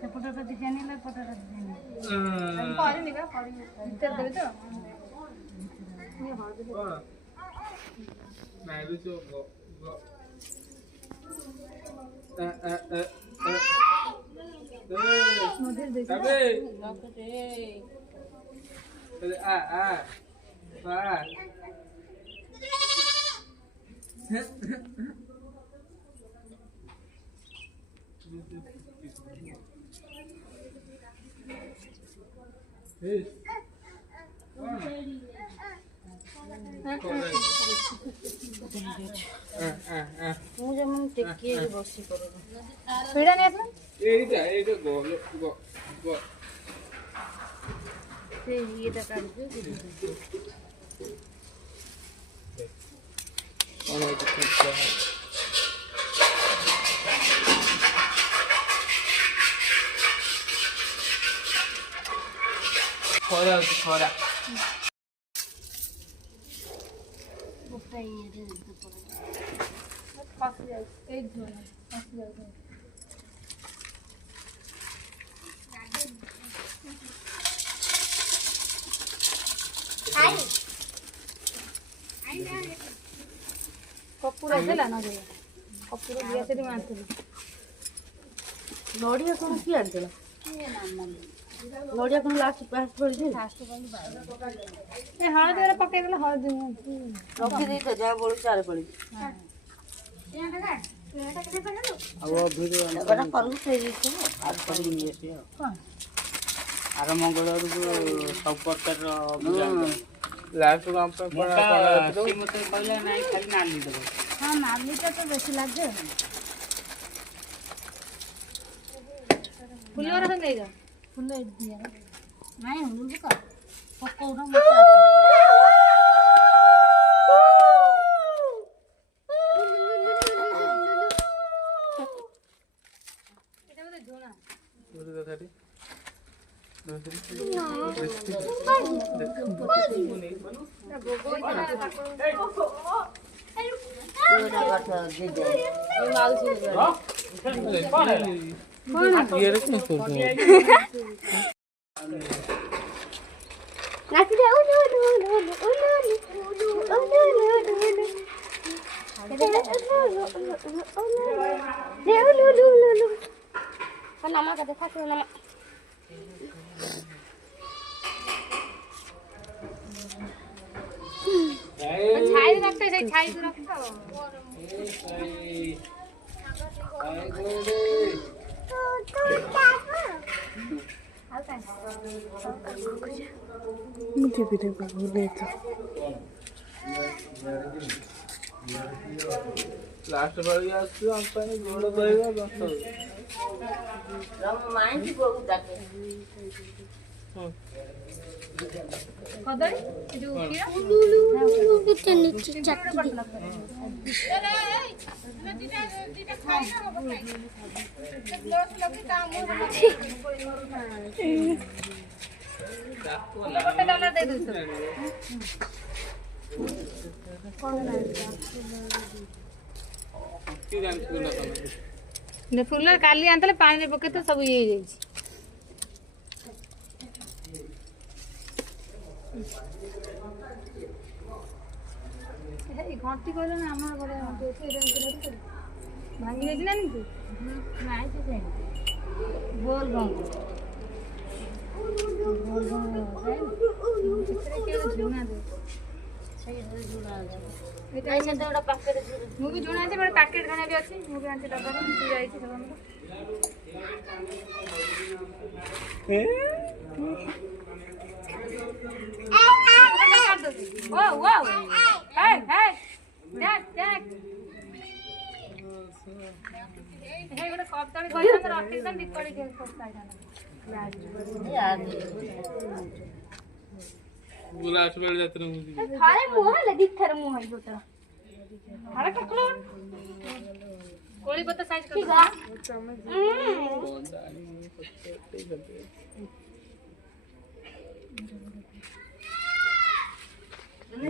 ସେପଟଟା ଡିଜାଇନ ହେଲା ଏପଟଟା ଡିଜାଇନ କରିନି ବା କରିବି ଭିତରେ ଦେବି ତ ନାଇଁ ବି ତ ମଝିରେ ଦେଇଛି ମୁଁ ଯେମିତି ଟେକି ବସି ପଡ଼ିବ ସେଇଟା ନେଇ ଆସିଲା ଏଇଟା ଗୋ ସେ ଇଏଟା କାଢ଼ିଦିଅ ଖରା ଖରା ଗୋଟା ଇଏରେ ଫସି ଯାଉଛି ଏଇଠି ଫସି ଯାଉଛି କପୁର ଥିଲା ନା କପୁର ଦିଆ ସେଠି ମାରିଥିଲି ନଡ଼ିଆ କ'ଣ କିଏ ଆଣିଦେଲ ନଡ଼ିଆ କ'ଣ ଲାଷ୍ଟ ଫାଷ୍ଟ ପଡ଼ିଛି ଏ ହଳଦୀ ଗୁରା ପକେଇଦେଲେ ହଳଦୀ ରଖିଦେଇଛ ଯାହା ବଳୁଛି ଆରେ ପଡ଼ିଛି ଆର ମଙ୍ଗଳବାରକୁ ସବୁ ପ୍ରକାର ଲାଷ୍ଟ ମତେ କହିଲା ନାଇଁ ଖାଲି ନାଲି ଦେବ ହଁ ନାଲିଟା ତ ବେଶୀ ଲାଗେ ଫୁଲ ଗୁରା ନେଇଯାଅ ଫୁଲ ଦିଆ ନାଇଁ ହଳୁଛି କର ପକଉନ nama kata satu nama ଛାଇ ରଖ ସେଇ ଛାଇ ରଖ ଲାଷ୍ଟ ବେଳକୁ ଆସିଛୁ ଆମ ପାଇଁ ଗୋଡ଼ ଧରିବା ଦଶ ମାଇଁକି ବୋହୁ ଡାକେ କଦଳୀ ଯୋଉ ଗୋଟେ ଡାଲା ଦେଇ ଦଉଛ ଫୁଲ କାଲି ଆଣିଥିଲେ ପାଣିରେ ପକେଇ ତ ସବୁ ଇଏ ହେଇଯାଇଛି ଘଣ୍ଟି କହିଲ ନା ଆମର ବଢିଆ ଘଣ୍ଟି ଅଛି ଭାଙ୍ଗି ଯାଇଛି ନା ନି ବୋଲ ବନ୍ଦ ଝୁଣା ଦେ ମୁଁ ବି ଝୁଣା ଅଛି ଗୋଟେ ପ୍ୟାକେଟ ଝୁଣା ବି ଅଛି ମୁଁ ବି ଆଣିଛି ଡବାରେ ମୁଁ ଯାଇଛି ଗୋଟେ କଦଳୀ କହିଥାନ୍ତ ରଖିଥାନ୍ତି ଦୀପାଳି ଲାଷ୍ଟ ବେଳେ ଯାତ୍ରା ଥରେ ମୁହଁ ହେଲେ ଦିଥର ମୁହଁ ହେଇ ଗୋଟେ ଥରେ ପକଡ଼ କୋଳି ପତ୍ର ସାଇଜ କରି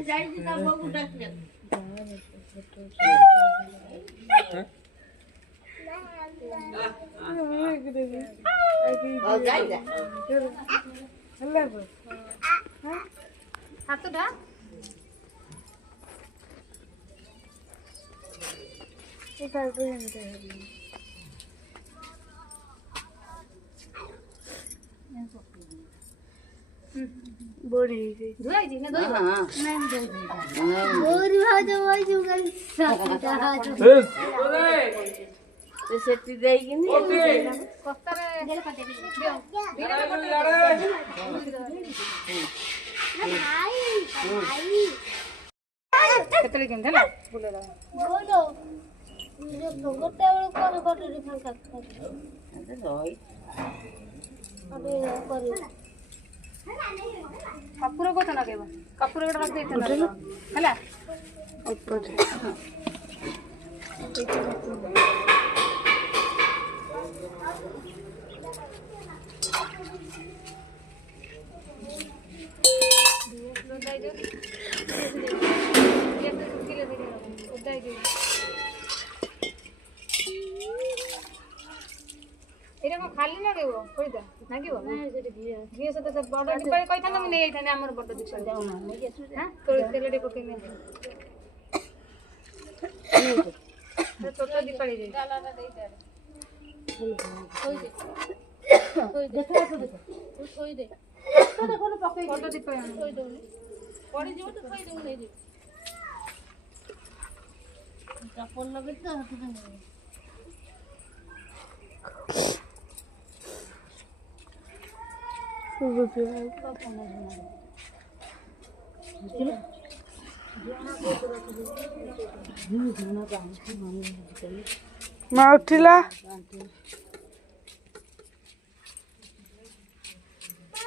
ଯାଇଛି ତା ବୋଉକୁ ଡାକିଲେ ଯାଇଲା ହାତଟା ବଢି ଧୁଆ ହେଇଛି ନା ଧୋଇବ? ବୋରି ଭାଉଜ ବଇଛୁ କାଲି ସେଠି ଦେଇକିନି କସ୍ତାରେ କେତେବେଳେ କେମିତି ହେଲା ବୁଲେଇଦବା। କପୁର କୋଉଟା ଲଗେଇବ? କପୁର ଗୋଟେ ଲଗେଇଥିଲ ହେଲା। ଏଇଟା କଣ ଖାଲି ଲଗେଇବ ପଇସା ନାଗିବ ଘିଅ ସହିତ ବଡ ଦୀପାଳି କହିଥାନ୍ତା ମୁଁ ନେଇଯାଇଥାନ୍ତି ଆମର ବଡ ଦୀପାଳି ତେଲ ଟିକେ ପକେଇ ଛୋଟ ଦୀପାଳି ବଡ ଦୀପାଳି ପଡିଯିବ ତ ଥୋଇଦେବୁ ନେଇଯିବୁ ଚପଲ ଲଗେଇଛି ତ ମା ଉଠିଲା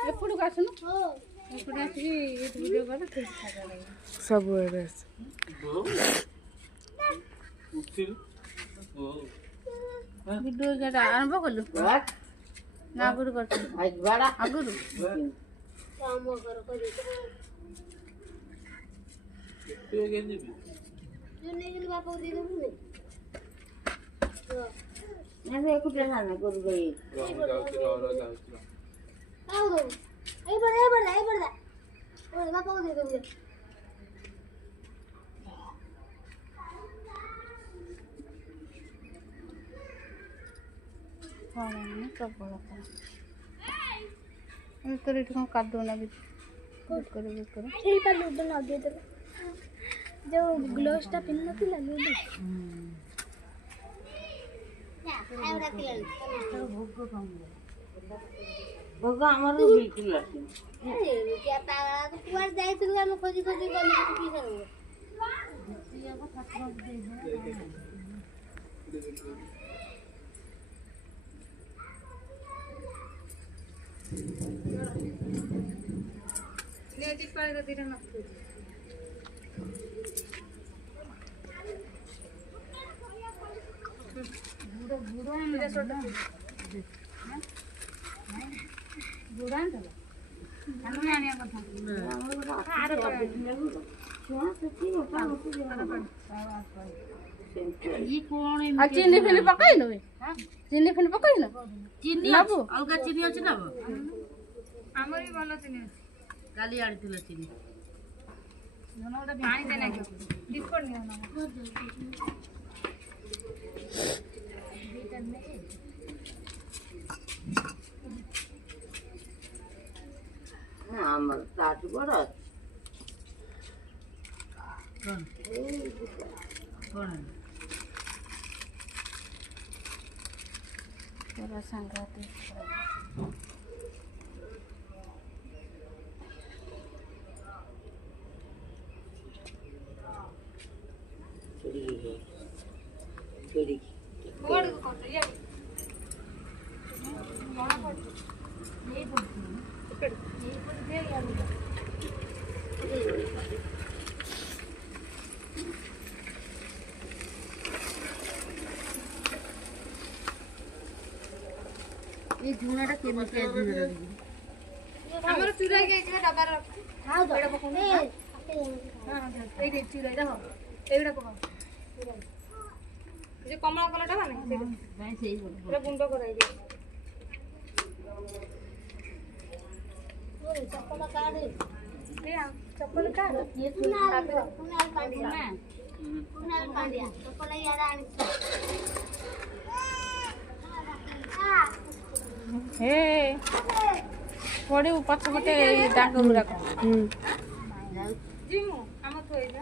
ଏପଟକୁ ଆସୁନୁ ଏପଟେ ଆସିକି ଭିଡ଼ିଓ କଲେ ସବୁଆଡେ ଭିଡ଼ିଓ ଆରମ୍ଭ କଲୁ ନା ଆଗରୁ କରିଥିଲୁ ଆଗରୁ ତୋର ଏଠି କଣ କାଦୁଅ ଲାଗିଛି ସେଇଟା ଲୁଡୁ ଲଗେଇଦେଲ ଯୋଉ ଗ୍ଲୋଭ୍ସଟା ପିନ୍ଧିନଥିଲା ଲୁଡୁ ଭୋଗ ଆମର ବିଲକୁଲ ଆସିନି କୁଆଡେ ଯାଇଥିଲୁ ଆମେ ଖୋଜି ଖୋଜି ଗଲୁ ପିଇସା ଦୀପାଳି ଦିଟା ନଷ୍ଟ ଚିନି ଫିନି ପକେଇନୁ ଚିନି ଫିନି ପକେଇନୁ ଚିନି ଅଲଗା ଚିନି ଅଛି ନା ଆମର ବି ଭଲ ଚିନି ଅଛି କାଲି ଆଣିଥିଲ ଚିନି ଆଣିତେ ନାଗିବ ଡିସ୍କୋଟ ନିଅ ଆମର ତାଠୁ ବଡ ଅଛି ସାଙ୍ଗାତି ये झुना टा केमिति है झुना ଆମର ଚୁରା ହେଇଛି ଡବାରେ ରଖି ଏଇଟା ପକଉନ ଏଇଠି ଚୁରା ଦେଖ ଏଇଟା ପକାଅ যে কমলা কলাটা মানে সেটা গুন্ড করাই দিই चप्पल काट चप्पल काढ कुणाल पांड्या चप्पल यार आणि हे ପଡ଼ିବୁ ପଛପଟେ ଏଇ ଦାଗ ଗୁଡ଼ାକ ଯିମୁ ଆମ ଥୋଇଲା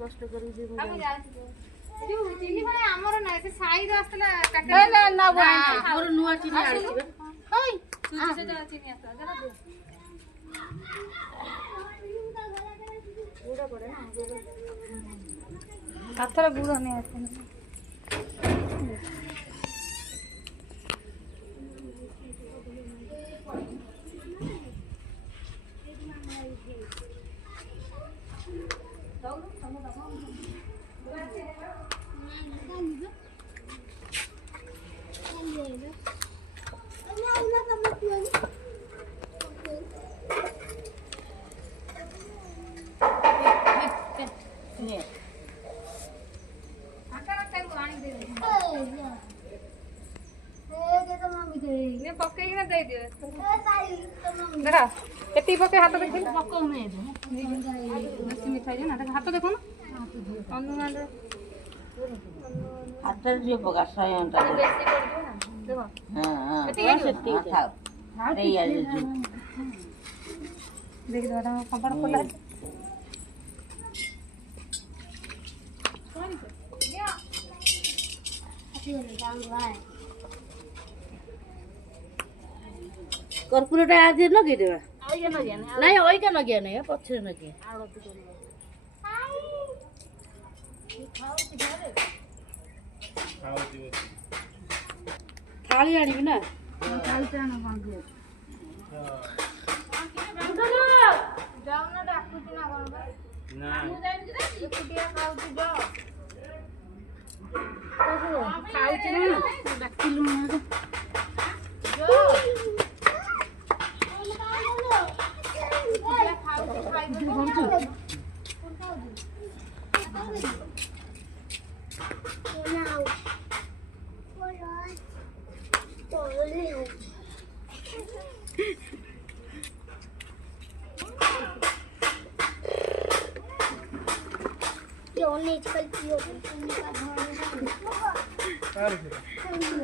କଷ୍ଟ କରିକି ଯିବୁ ଆମେ ଯାଉଛୁ ଯୋଉ ଚିନି ମାନେ ଆମର ନାହିଁ ସେ ସାଇରୁ ଆସିଥିଲା ମୋର ନୂଆ ଚିନି ଆଣିଛି ସୁଜି ସେ ଯାହା ଚିନି ଆସିଥିଲା ଜରା ଦେ ଗୁଡ଼ ପଡ଼େ ନା ହାତରେ ଗୁଡ଼ ନେଇ ଆସିନି ପକେଇକିନା ଦେଇଦିଅ ଦେଖ ଏତିକି ପକେଇ ହାତ ଦେଖି ବେଶୀ ମିଠା ହେଇଯିବ ନା ହାତ ଦେଖୁନ ଅନୁମାନରେ ହାତରେ ଯିଏ ପକା 100 ଅଣ୍ଟା ବେଶୀ ପଡ଼ିଯିବ ନା ଦେଖ ଦେଖିଦେବା ତାଙ୍କ କପାଳ ଖୋଲା ଅଛି କର୍ପୁରଟା ଆଜି ଲଗେଇଦେବା ନାଇଁ ଅଇକା ଲଗେଇବା ନାଇଁ ପଛରେ ଲଗେଇବା ଥାଳି ଆଣିବି ନା ଥାଳିଟା ଆଣ କଣ ଯାଉନ ଡାକୁଛି ନା କଣ ନା ଏକୁଟିଆ ଖାଉଛି ଯାଅ ଖାଉଛି ନା ଡାକିଲୁ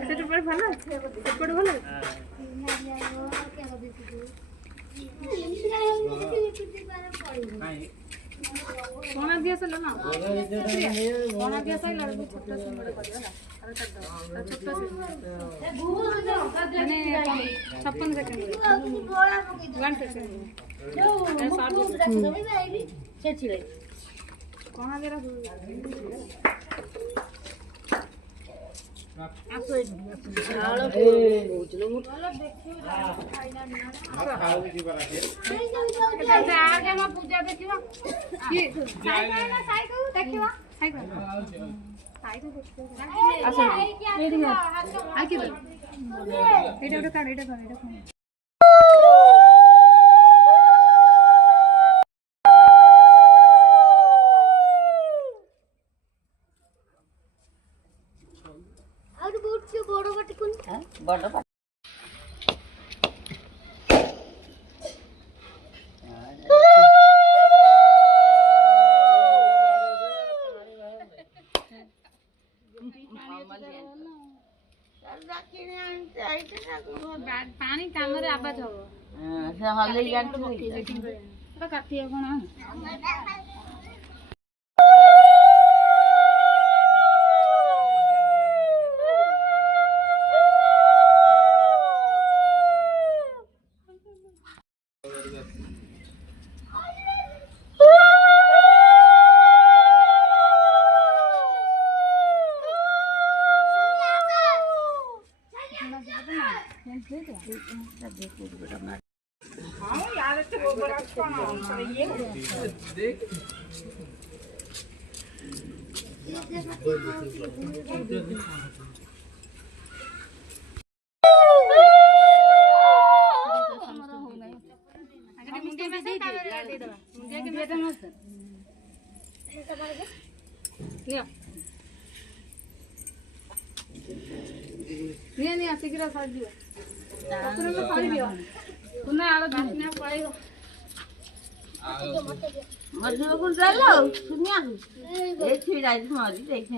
ସେଟା ପଡେ ଭଲ ସେପଟେ ଭଲ କଣା ଦିଆ ସରିଲା ନା କଣା ଦିଆ ସରିଲା ଛୋଟ ସିଙ୍ଗଡ଼ା କରିବା ହେଲା ଛୋଟ ମାନେ 56 ସେକେଣ୍ଡ 1 ସେକେଣ୍ଡ କଣା ଦିଆ ପୂଜା ଦେଖିବା ବଡ଼ ପାଣି କାନରେ ଆବାଜ ହବ ସେ ହଲେଇ ଜାଣିଛୁ କାଟିବା କଣ मुंडिया ନିଆ ଶୀଘ୍ର ସରିଯିବ ଠାକୁରଙ୍କୁ ସରିଯିବ ପୁଣି ଆଳ ଦିନ ପଳେଇବ ମଧୁକୁ ଚାଲ ଶୁଣିବାକୁ ଏଠି ଯାଇ ମରି ଦେଖେ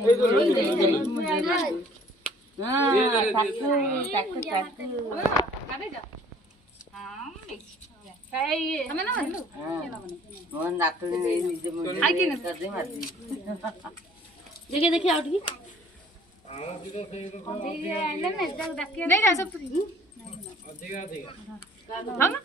ଦେଖେ ଦେଖେ ଆଉ ଟିକେ ନେଇ ଯା ସବୁ ଅଧିକା ଖାଉ ନା